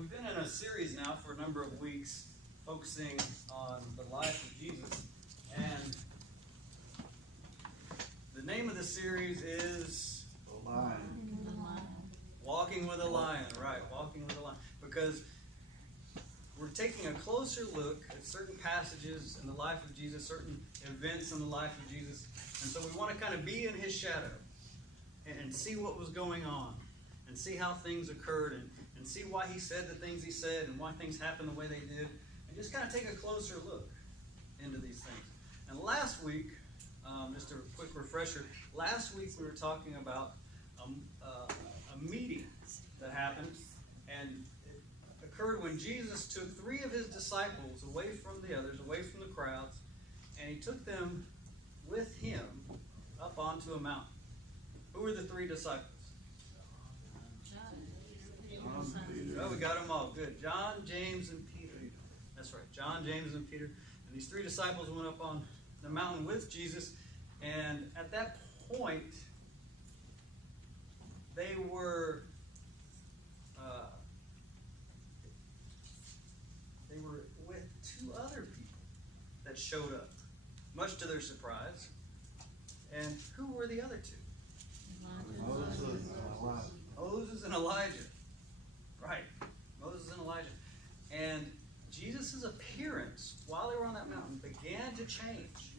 We've been in a series now for a number of weeks focusing on the life of Jesus. And the name of the series is The Lion. Walking with a Lion. Right, Walking with a Lion. Because we're taking a closer look at certain passages in the life of Jesus, certain events in the life of Jesus. And so we want to kind of be in his shadow and see what was going on and see how things occurred and see why he said the things he said and why things happened the way they did, and just kind of take a closer look into these things. And last week, just a quick refresher, last week we were talking about a meeting that happened, and it occurred when Jesus took 3 of his disciples away from the others, away from the crowds, and he took them with him up onto a mountain. Who were the 3 disciples? Oh, we got them all. Good. John, James, and Peter. That's right. John, James, and Peter. And these 3 disciples went up on the mountain with Jesus. And at that point, they were with 2 other people that showed up, much to their surprise. And who were the other 2? Moses and Elijah. Right. Moses and Elijah. And Jesus' appearance while they were on that mountain began to change.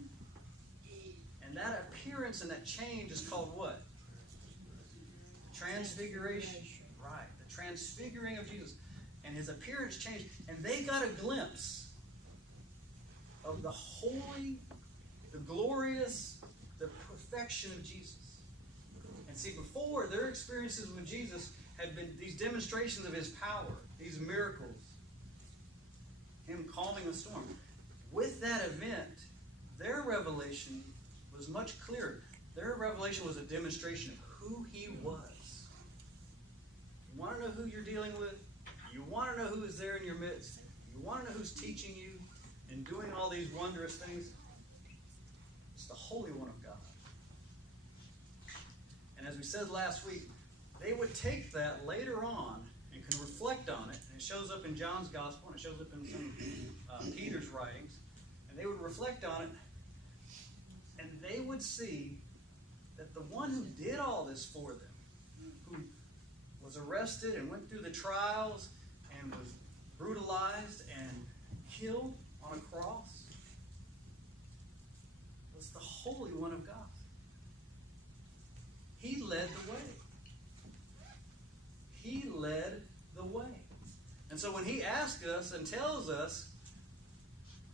And that appearance and that change is called what? Transfiguration. Right. The transfiguring of Jesus. And his appearance changed. And they got a glimpse of the holy, the glorious, the perfection of Jesus. And see, before, their experiences with Jesus had been these demonstrations of his power, these miracles, him calming a storm. With that event, their revelation was much clearer. Their revelation was a demonstration of who he was. You want to know who you're dealing with? You want to know who is there in your midst? You want to know who's teaching you and doing all these wondrous things? It's the Holy One of God. And as we said last week, they would take that later on and can reflect on it. And it shows up in John's Gospel, and it shows up in some Peter's writings. And they would reflect on it, and they would see that the one who did all this for them, who was arrested and went through the trials and was brutalized and killed on a cross, was the Holy One of God. He led the way. He led the way. And so when he asks us and tells us,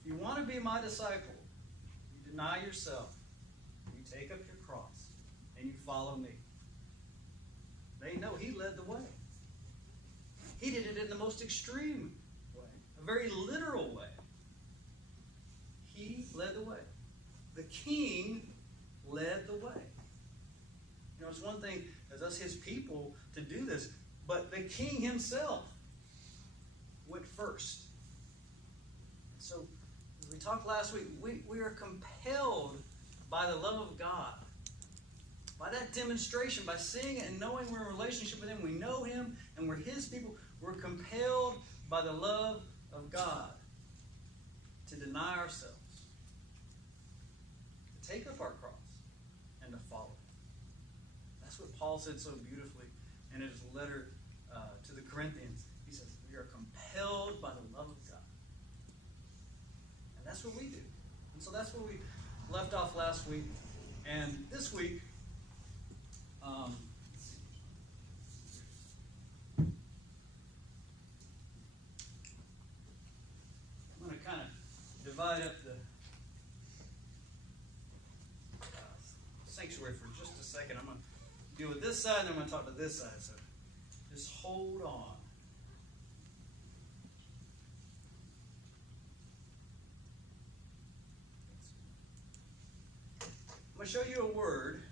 if you want to be my disciple, you deny yourself, you take up your cross, and you follow me. They know he led the way. He did it in the most extreme way, a very literal way. He led the way. The King led the way. You know, it's one thing as us, his people, to do this, but the King himself went first. So, as we talked last week, we are compelled by the love of God, by that demonstration, by seeing it and knowing we're in a relationship with him, we know him and we're his people. We're compelled by the love of God to deny ourselves, to take up our cross, and to follow. That's what Paul said so beautifully in his letter to the Corinthians. He says, we are compelled by the love of God. And that's what we do. And so that's where we left off last week. And this week, I'm going to kind of divide up the sanctuary for just a second. I'm going to deal with this side, and I'm going to talk to this side. So just hold on. I'm going to show you a word,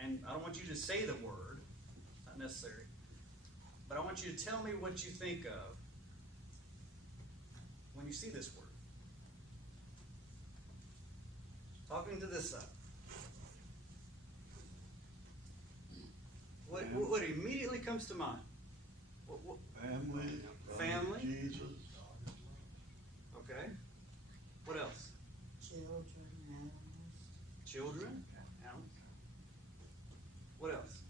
and I don't want you to say the word, not necessary, but I want you to tell me what you think of when you see this word. Talking to this side. What immediately comes to mind? Family. Family. Jesus. Okay. What else? Children, animals. Children. Animals. What else?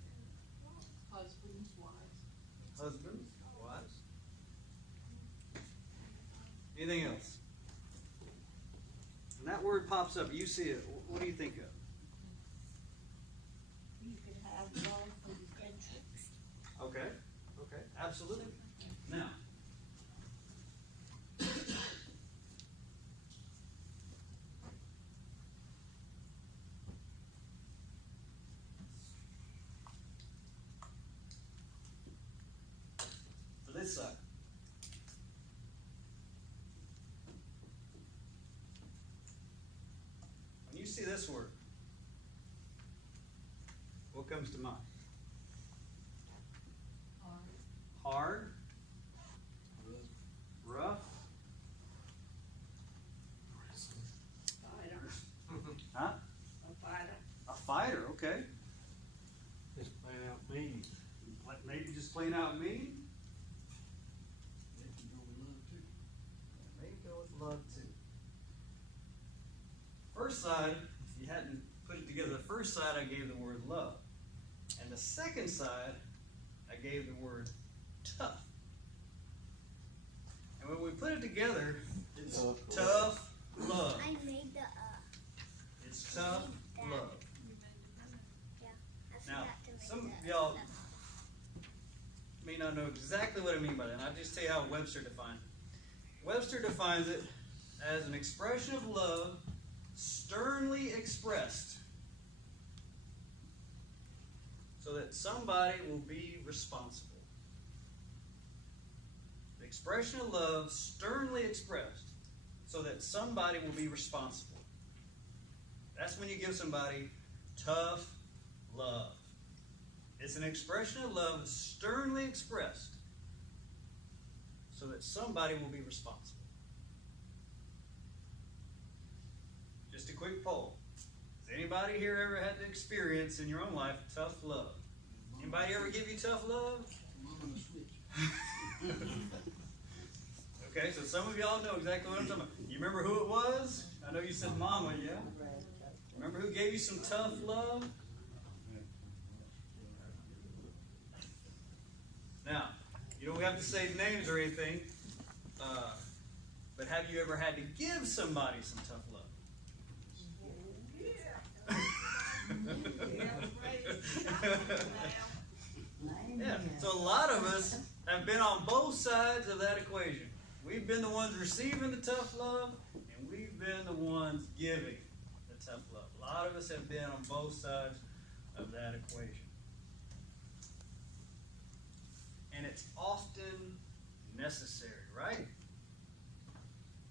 Husbands, wives. Husbands, wives. Anything else? When that word pops up, you see it. What do you think of? You could have love for the friendships. Okay. Okay. Absolutely. Now. For this side. When you see this word, what comes to mind? Hard, rough, Fighter. huh? A fighter. A fighter, okay. Just plain out mean. Maybe just plain out mean. Maybe go with love too. First side, if you hadn't put it together, the first side I gave the word love. And the second side, I gave the word tough. And when we put it together, it's tough love. I made the It's tough love. yeah. I Now, forgot to make some of the y'all may not know exactly what I mean by that, and I'll just tell you how Webster defines it. Webster defines it as an expression of love sternly expressed so that somebody will be responsible. The expression of love sternly expressed so that somebody will be responsible. That's when you give somebody tough love. It's an expression of love sternly expressed so that somebody will be responsible. Just a quick poll. Has anybody here ever had to experience in your own life tough love? Anybody ever give you tough love? Okay, so some of y'all know exactly what I'm talking about. You remember who it was? I know you said mama, yeah? Remember who gave you some tough love? Now, you don't have to say names or anything, but have you ever had to give somebody some tough love? Yeah, so a lot of us have been on both sides of that equation. We've been the ones receiving the tough love, and we've been the ones giving the tough love. A lot of us have been on both sides of that equation. And it's often necessary, right?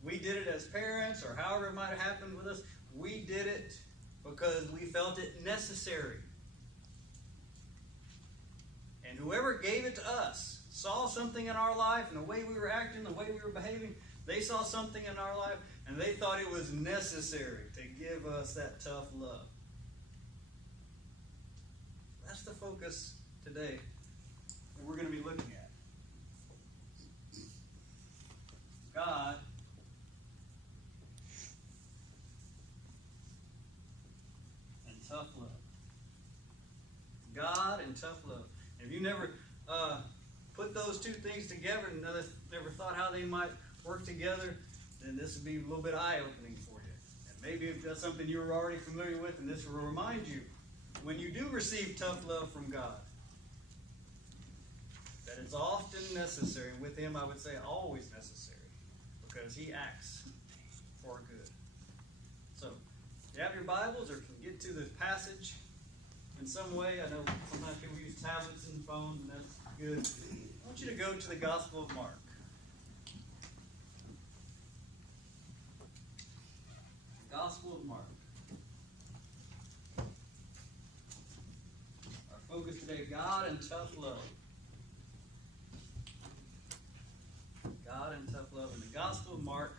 We did it as parents, or however it might have happened with us. We did it because we felt it necessary. And whoever gave it to us saw something in our life, and the way we were acting, the way we were behaving, they saw something in our life, and they thought it was necessary to give us that tough love. That's the focus today that we're going to be looking at. God and tough love. God and tough love. If you never put those two things together and never thought how they might work together, then this would be a little bit eye-opening for you. And maybe if that's something you were already familiar with, and this will remind you, when you do receive tough love from God, that it's often necessary, and with Him I would say always necessary, because He acts for good. So, if you have your Bibles or can get to the passage in some way, I know sometimes people use tablets and phones, and that's good. I want you to go to the Gospel of Mark. Gospel of Mark. Our focus today, God and tough love. God and tough love in the Gospel of Mark.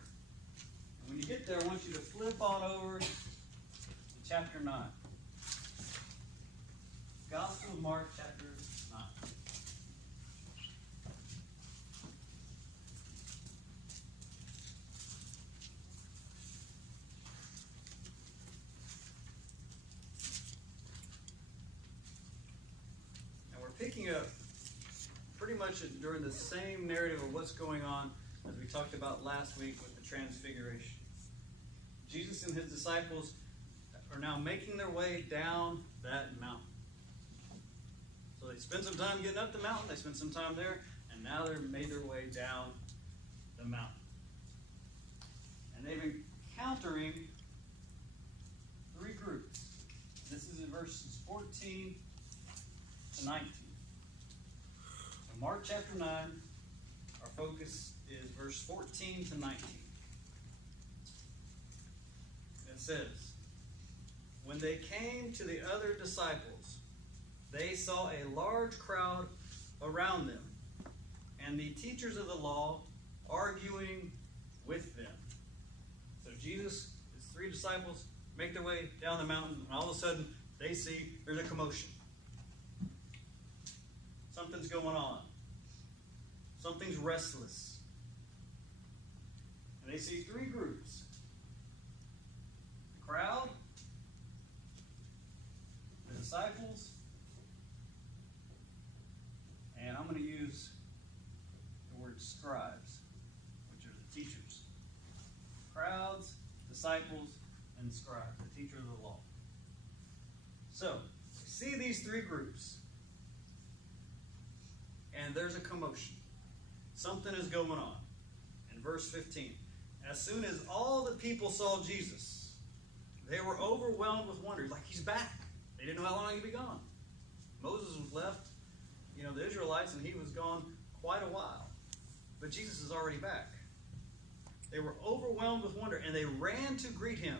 And when you get there, I want you to flip on over to chapter 9. Gospel of Mark, chapter 9. picking up pretty much during the same narrative of what's going on as we talked about last week with the transfiguration. Jesus and his disciples are now making their way down that mountain. So they spend some time getting up the mountain, they spend some time there, and now they're made their way down the mountain. And they've been encountering three groups. This is in verses 14 to 19. So Mark chapter 9, our focus is verse 14 to 19. It says, when they came to the other disciples, they saw a large crowd around them, and the teachers of the law arguing with them. So Jesus, his three disciples, make their way down the mountain, and all of a sudden, they see there's a commotion. Something's going on. Something's restless. And they see three groups. The crowd, the disciples, and I'm going to use the word scribes, which are the teachers. Crowds, disciples, and scribes, the teacher of the law. So, see these three groups, and there's a commotion. Something is going on. In verse 15, as soon as all the people saw Jesus, they were overwhelmed with wonder. Like, he's back. They didn't know how long he'd be gone. Moses was left, the Israelites, and he was gone quite a while. But Jesus is already back. They were overwhelmed with wonder, and they ran to greet him.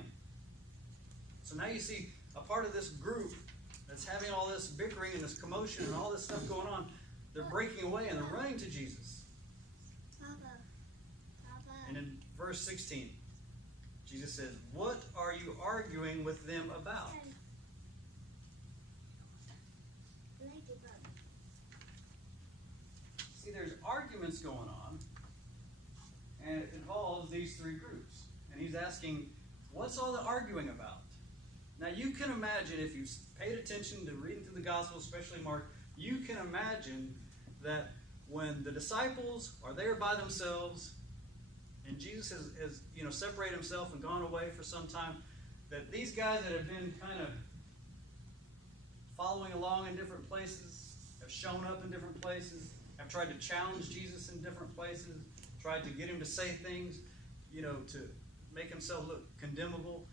So now you see a part of this group that's having all this bickering and this commotion and all this stuff going on. They're breaking away and they're running to Jesus. And in verse 16, Jesus says, what are you arguing with them about? See, there's arguments going on, and it involves these three groups. And he's asking, what's all the arguing about? Now, you can imagine, if you've paid attention to reading through the Gospel, especially Mark, you can imagine that when the disciples are there by themselves, and Jesus has separated himself and gone away for some time, that these guys that have been kind of following along in different places, have shown up in different places, have tried to challenge Jesus in different places, tried to get him to say things, to make himself look condemnable.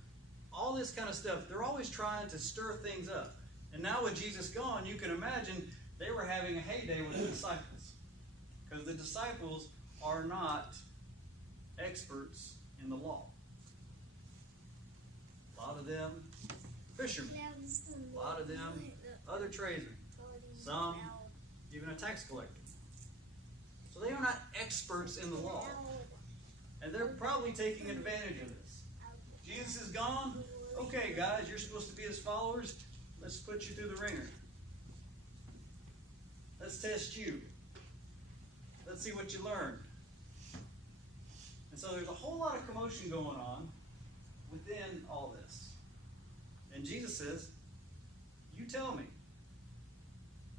All this kind of stuff, they're always trying to stir things up. And now with Jesus gone, you can imagine they were having a heyday with the disciples. Because the disciples are not experts in the law. A lot of them fishermen. A lot of them other tradesmen. Some even a tax collector. So they are not experts in the law. And they're probably taking advantage of this. Jesus is gone. Okay, guys, you're supposed to be his followers. Let's put you through the ringer. Let's test you. Let's see what you learn. And so there's a whole lot of commotion going on within all this. And Jesus says, you tell me.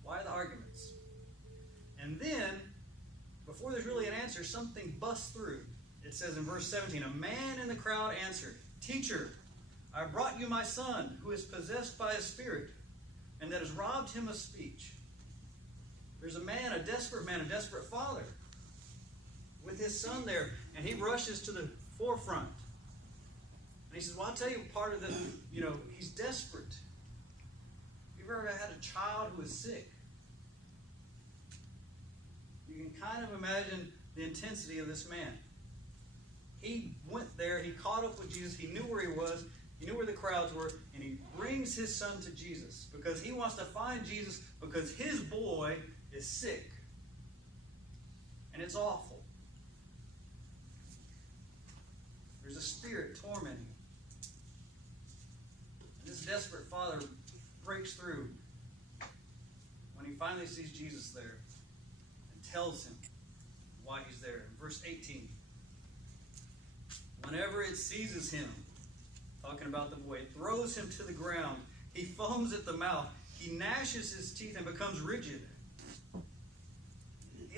Why the arguments? And then, before there's really an answer, something busts through. It says in verse 17, a man in the crowd answered, Teacher, I brought you my son, who is possessed by a spirit, and that has robbed him of speech. There's a desperate father, with his son there, and he rushes to the forefront. And he says, well, I'll tell you part of the, he's desperate. Have you ever had a child who is sick? You can kind of imagine the intensity of this man. He went there, he caught up with Jesus, he knew where he was, he knew where the crowds were, and he brings his son to Jesus because he wants to find Jesus because his boy is sick. And it's awful. There's a spirit tormenting him. And this desperate father breaks through when he finally sees Jesus there and tells him why he's there. In verse 18, whenever it seizes him, talking about the boy, it throws him to the ground. He foams at the mouth. He gnashes his teeth and becomes rigid.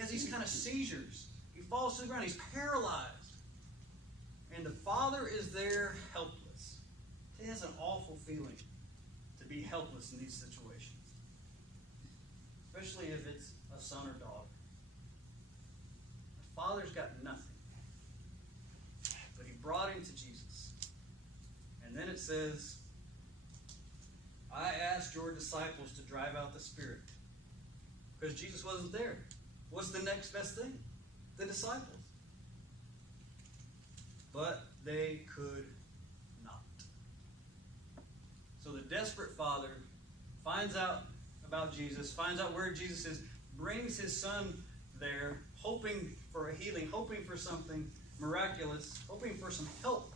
has these kind of seizures. He falls to the ground. He's paralyzed. And the father is there helpless. It is an awful feeling to be helpless in these situations. Especially if it's a son or daughter. The father's got nothing. But he brought him to Jesus. And then it says, I asked your disciples to drive out the spirit. Because Jesus wasn't there. What's the next best thing? The disciples. But they could not. So the desperate father finds out about Jesus, finds out where Jesus is, brings his son there, hoping for a healing, hoping for something miraculous, hoping for some help.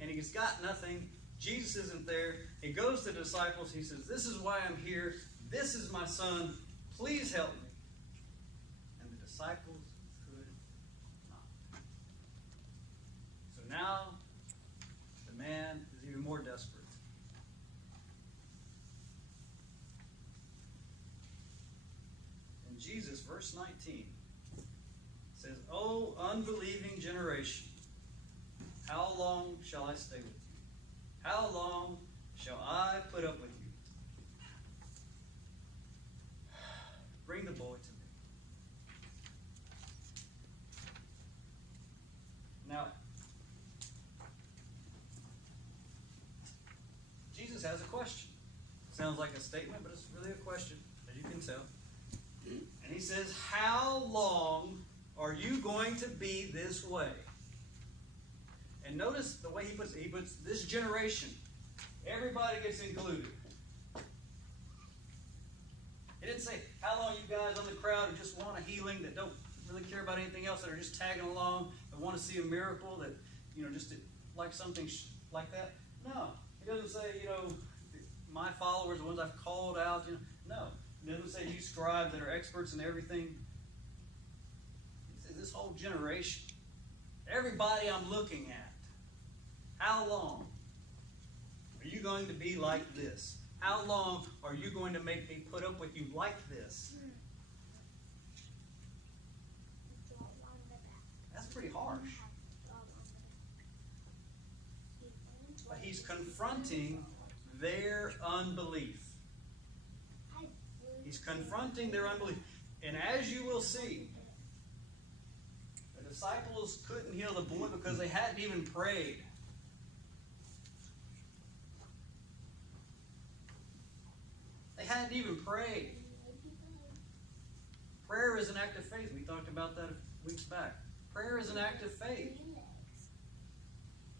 And he's got nothing. Jesus isn't there. He goes to the disciples. He says, this is why I'm here. This is my son. Please help me. And the disciples could not. So now the man is even more desperate. And Jesus, verse 19, says, O unbelieving generation, how long shall I stay with you? How long shall I put up with you? Bring the boy to me. Now, Jesus has a question. Sounds like a statement, but it's really a question, as you can tell. And he says, how long are you going to be this way? And notice the way he puts it. He puts this generation. Everybody gets included. He didn't say, how long you guys on the crowd who just want a healing, that don't really care about anything else, that are just tagging along, that want to see a miracle, that, just like something like that. No. He doesn't say, my followers, the ones I've called out. No. He doesn't say you scribes that are experts in everything. He says this whole generation. Everybody I'm looking at. How long are you going to be like this? How long are you going to make me put up with you like this? That's pretty harsh. But he's confronting their unbelief. He's confronting their unbelief. And as you will see, the disciples couldn't heal the boy because they hadn't even prayed. They hadn't even prayed. Prayer is an act of faith. We talked about that weeks back. Prayer is an act of faith.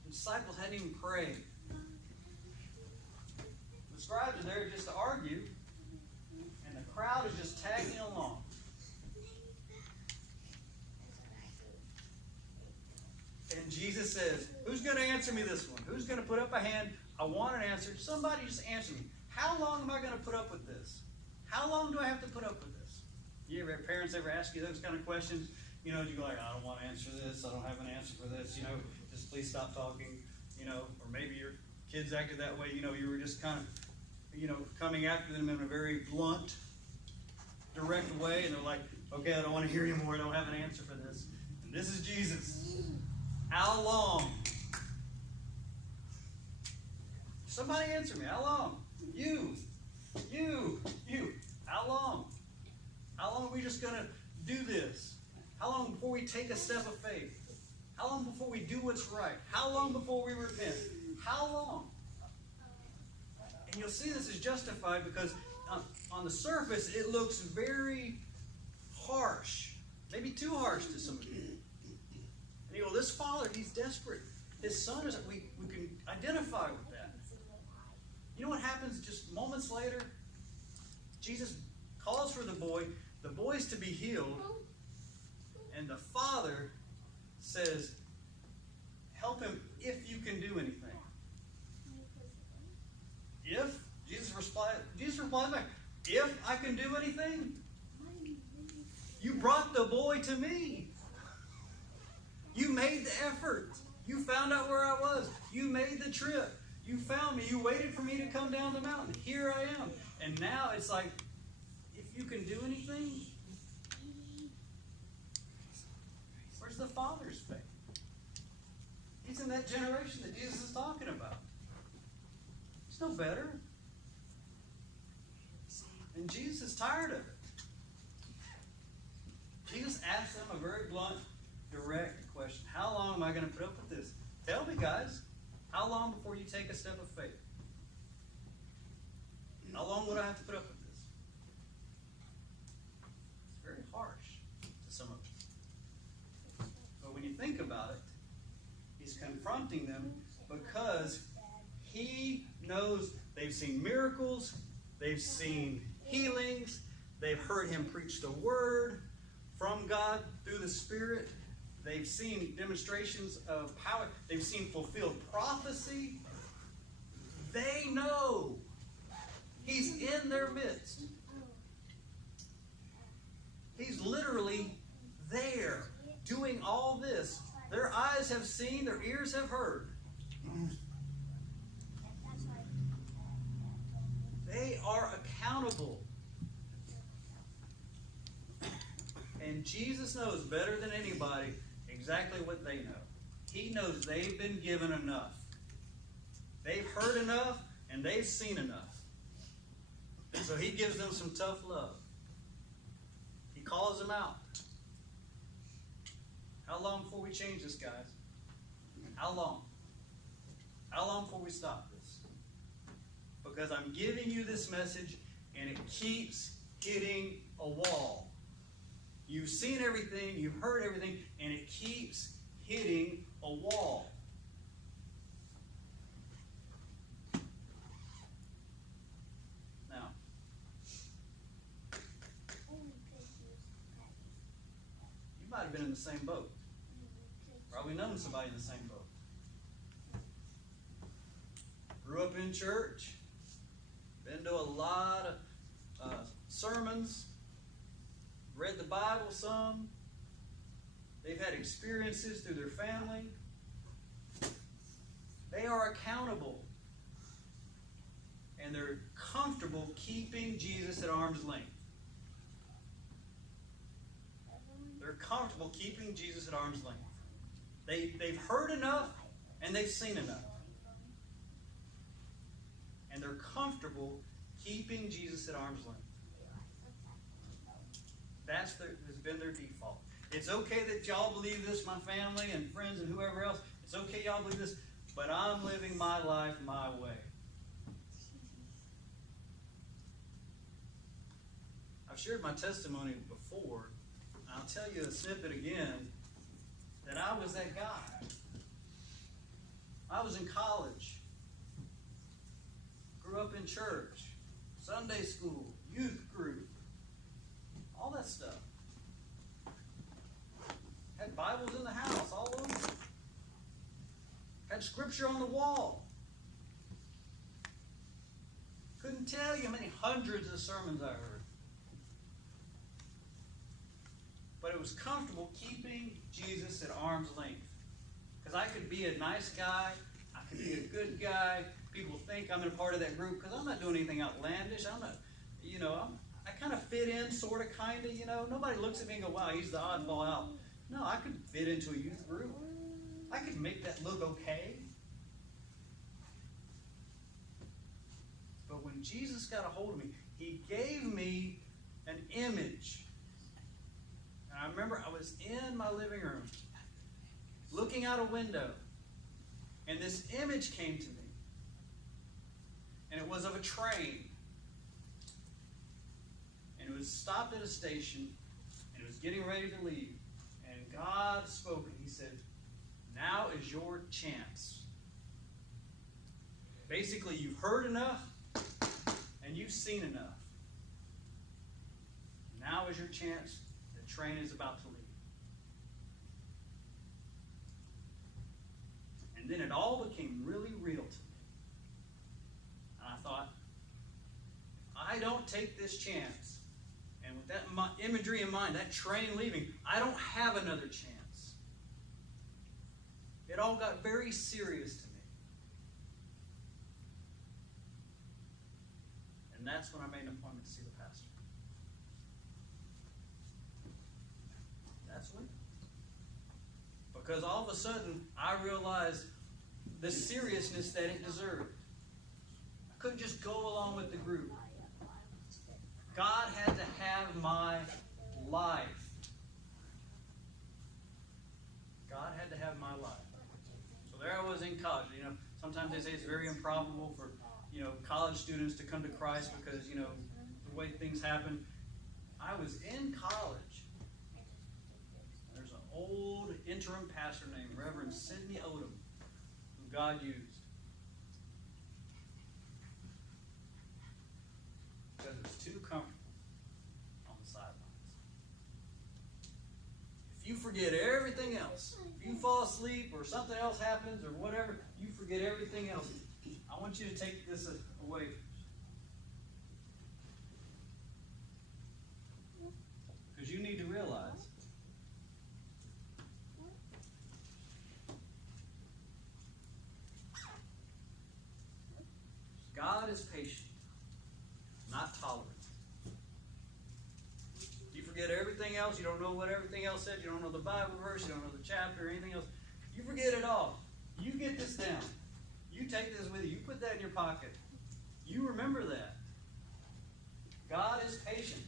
The disciples hadn't even prayed. The scribes are there just to argue, and the crowd is just tagging along. And Jesus says, who's going to answer me this one? Who's going to put up a hand? I want an answer. Somebody just answer me. How long am I going to put up with this? How long do I have to put up with this? Parents ever ask you those kind of questions? You go like, I don't want to answer this. I don't have an answer for this. Just please stop talking. Or maybe your kids acted that way. You were just kind of, coming after them in a very blunt, direct way. And they're like, okay, I don't want to hear you more. I don't have an answer for this. And this is Jesus. How long? Somebody answer me. How long? You. How long? How long are we just going to do this? How long before we take a step of faith? How long before we do what's right? How long before we repent? How long? And you'll see this is justified because on the surface it looks very harsh. Maybe too harsh to some of you. And this father, he's desperate. His son is, we can identify with that. You know what happens just moments later? Jesus calls for the boy. The boy's to be healed. And the father says, help him if you can do anything. If? Jesus replies back, if I can do anything? You brought the boy to me. You made the effort. You found out where I was. You made the trip. You found me. You waited for me to come down the mountain. Here I am. And now it's like, if you can do anything, father's faith. He's in that generation that Jesus is talking about. It's no better. And Jesus is tired of it. Jesus asked them a very blunt, direct question. How long am I going to put up with this? Tell me, guys. How long before you take a step of faith? How long would I have to put up with this? It's very harsh to some of us. But when you think about it, he's confronting them because he knows they've seen miracles, they've seen healings, they've heard him preach the word from God through the Spirit. They've seen demonstrations of power. They've seen fulfilled prophecy. They know he's in their midst. He's literally there doing all this. Their eyes have seen, their ears have heard. They are accountable. And Jesus knows better than anybody exactly what they know. He knows they've been given enough. They've heard enough and they've seen enough. So he gives them some tough love. He calls them out. How long before we change this, guys? How long? How long before we stop this? Because I'm giving you this message and it keeps hitting a wall. You've seen everything, you've heard everything, and it keeps hitting a wall. Now, you might have been in the same boat. Probably known somebody in the same boat. Grew up in church, been to a lot of sermons, read the Bible some. They've had experiences through their family. They are accountable. And they're comfortable keeping Jesus at arm's length. They're comfortable keeping Jesus at arm's length. They've heard enough and they've seen enough. And they're comfortable keeping Jesus at arm's length. Has been their default. It's okay that y'all believe this, my family and friends and whoever else. It's okay y'all believe this, but I'm living my life my way. I've shared my testimony before. I'll tell you a snippet again that I was that guy. I was in college. Grew up in church, Sunday school, youth group. All that stuff. Had Bibles in the house, all over. Had scripture on the wall. Couldn't tell you how many hundreds of sermons I heard. But it was comfortable keeping Jesus at arm's length. Because I could be a nice guy. I could be a good guy. People think I'm in a part of that group because I'm not doing anything outlandish. I'm not, I kind of fit in, sort of, kind of, Nobody looks at me and go, wow, he's the oddball out. No, I could fit into a youth group. I could make that look okay. But when Jesus got a hold of me, he gave me an image. And I remember I was in my living room, looking out a window, and this image came to me. And it was of a train. And it was stopped at a station, and it was getting ready to leave. And God spoke, and he said, now is your chance. Basically, you've heard enough, and you've seen enough. Now is your chance. The train is about to leave. And then it all became really real to me. And I thought, I don't take this chance. And with that imagery in mind, that train leaving, I don't have another chance. It all got very serious to me. And that's when I made an appointment to see the pastor. That's when. Because all of a sudden, I realized the seriousness that it deserved. I couldn't just go along with the group. God had to have my life. God had to have my life. So there I was in college. You know, sometimes they say it's very improbable for, you know, college students to come to Christ because, you know, the way things happen. I was in college. There's an old interim pastor named Reverend Sidney Odom, who God used. Because it was too comfortable on the sidelines. If you forget everything else, if you fall asleep or something else happens or whatever, you forget everything else. I want you to take this away. Because you need to realize God is patient, not tolerant. You forget everything else. You don't know what everything else said. You don't know the Bible verse. You don't know the chapter or anything else. You forget it all. You get this down. You take this with you. You put that in your pocket. You remember that. God is patient,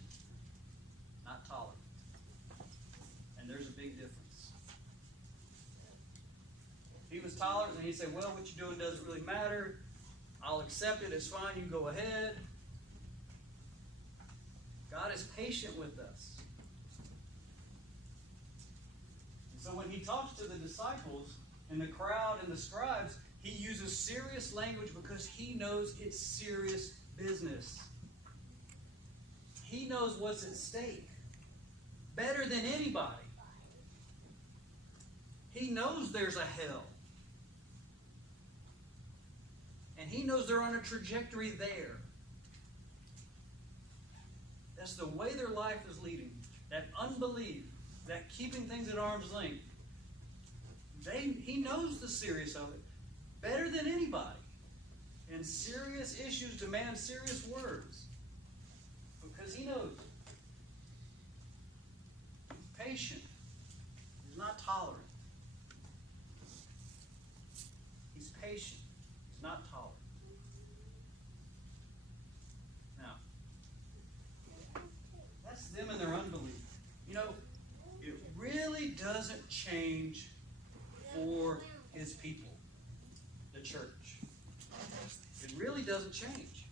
not tolerant. And there's a big difference. If he was tolerant and he'd say, well, what you're doing doesn't really matter. I'll accept it. It's fine. You go ahead. God is patient with us. And so when he talks to the disciples and the crowd and the scribes, he uses serious language because he knows it's serious business. He knows what's at stake better than anybody. He knows there's a hell. And he knows they're on a trajectory there. That's the way their life is leading. That unbelief, that keeping things at arm's length. He knows the serious of it better than anybody. And serious issues demand serious words. Because he knows. He's patient. He's not tolerant. He's patient. He's not tolerant. Now, that's them and their unbelief. You know, it really doesn't change for his people, the church. It really doesn't change.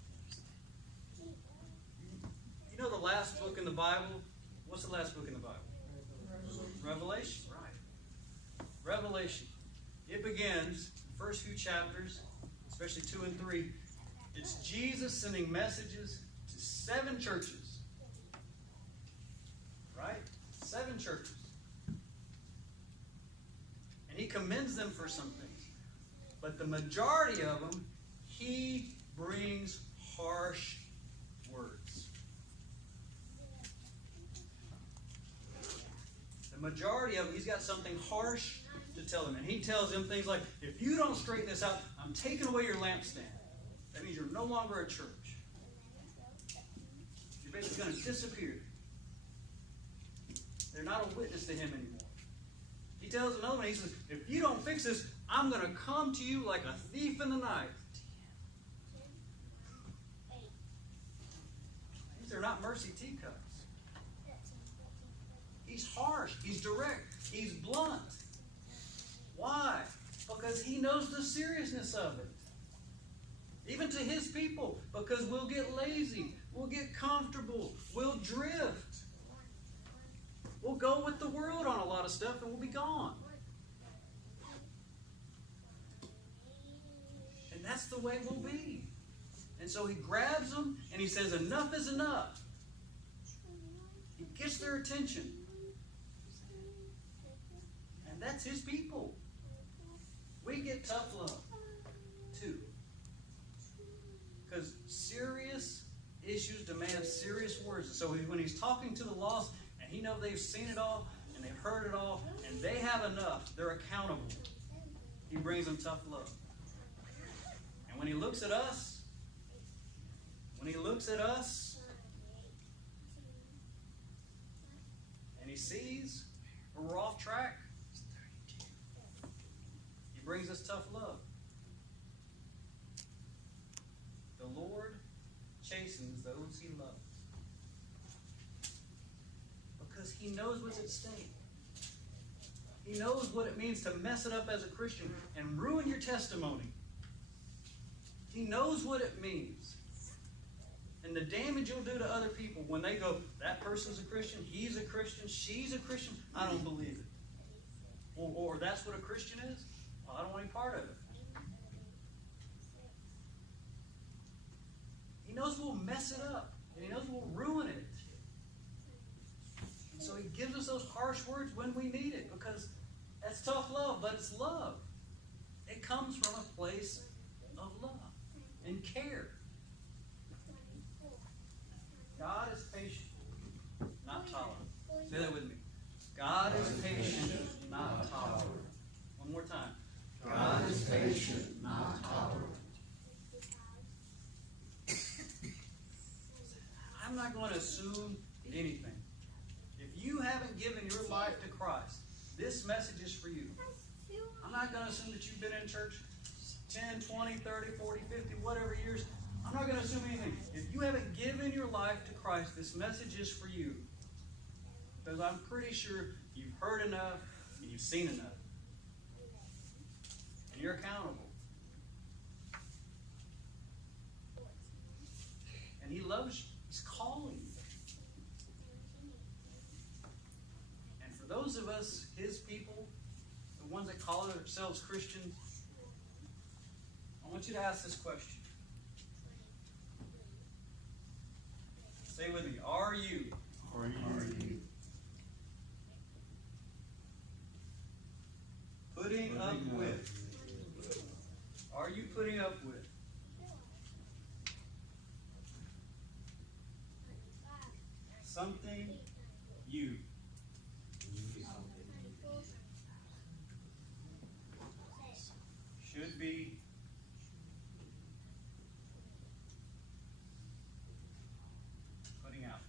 You know the last book in the Bible? What's the last book in the Bible? Revelation, right. Revelation. It begins, the first few chapters, especially 2 and 3, it's Jesus sending messages to 7 churches. Right? 7 churches. And he commends them for some things. But the majority of them, he brings harsh words. The majority of them, he's got something harsh to tell them. And he tells them things like, if you don't straighten this out, I'm taking away your lampstand. That means you're no longer a church. You're basically going to disappear. They're not a witness to him anymore. He tells another one, he says, if you don't fix this, I'm going to come to you like a thief in the night. These are not mercy teacups. He's harsh. He's direct. He's blunt. Why? Because he knows the seriousness of it. Even to his people. Because we'll get lazy. We'll get comfortable. We'll drift. We'll go with the world on a lot of stuff and we'll be gone. And that's the way we'll be. And so he grabs them and he says, enough is enough. He gets their attention. And that's his people. We get tough love, too. Because serious issues demand serious words. So when he's talking to the lost, and he knows they've seen it all, and they've heard it all, and they have enough, they're accountable, he brings them tough love. And when he looks at us, and he sees we're off track, brings us tough love. The Lord chastens those he loves. Because he knows what's at stake. He knows what it means to mess it up as a Christian and ruin your testimony. He knows what it means. And the damage you'll do to other people when they go, that person's a Christian, he's a Christian, she's a Christian, I don't believe it. Or that's what a Christian is? Well, I don't want any part of it. He knows we'll mess it up. And he knows we'll ruin it. And so he gives us those harsh words when we need it. Because that's tough love, but it's love. It comes from a place of love and care. God is patient, not tolerant. Say that with me. God is patient, not tolerant. One more time. God is patient, not tolerant. I'm not going to assume anything. If you haven't given your life to Christ, this message is for you. I'm not going to assume that you've been in church 10, 20, 30, 40, 50, whatever years. I'm not going to assume anything. If you haven't given your life to Christ, this message is for you. Because I'm pretty sure you've heard enough and you've seen enough. And you're accountable. And he loves you. He's calling you. And for those of us, his people, the ones that call themselves Christians, I want you to ask this question. Say with me, are you putting up with? Are you putting up with something you should be putting out?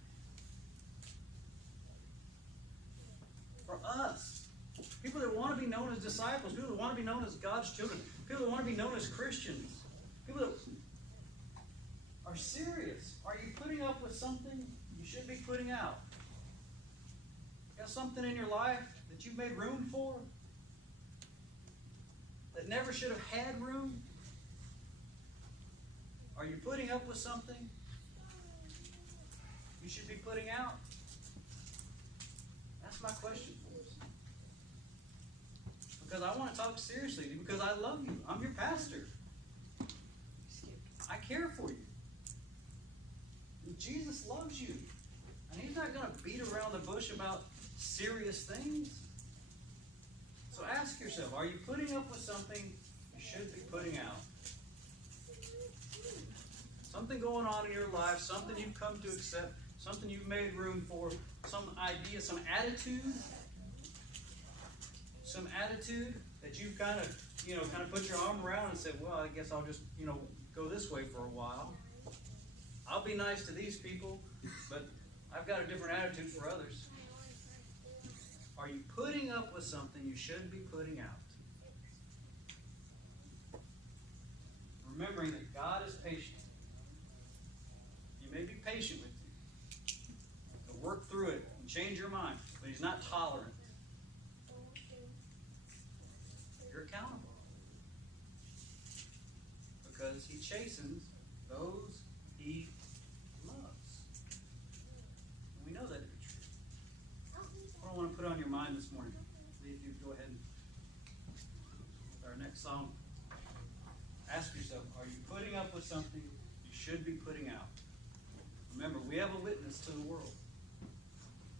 For us, people that want to be known as disciples, people that want to be known as God's children, people that want to be known as Christians, people that are serious. Are you putting up with something you should be putting out? You got something in your life that you've made room for that never should have had room? Are you putting up with something you should be putting out? That's my question for us. Because I want to talk seriously to you, because I love you. I'm your pastor. I care for you. And Jesus loves you. And he's not going to beat around the bush about serious things. So ask yourself, are you putting up with something you should be putting out? Something going on in your life, something you've come to accept, something you've made room for, some idea, some attitude that you've kind of put your arm around and said, well, I guess I'll just, go this way for a while. I'll be nice to these people, but I've got a different attitude for others. Are you putting up with something you shouldn't be putting out? Remembering that God is patient. He may be patient with you to work through it and change your mind, but he's not tolerant. You're accountable. Because he chastens those he loves. And we know that to be true. What I want to put on your mind this morning, if you go ahead and with our next song, ask yourself, are you putting up with something you should be putting out? Remember, we have a witness to the world.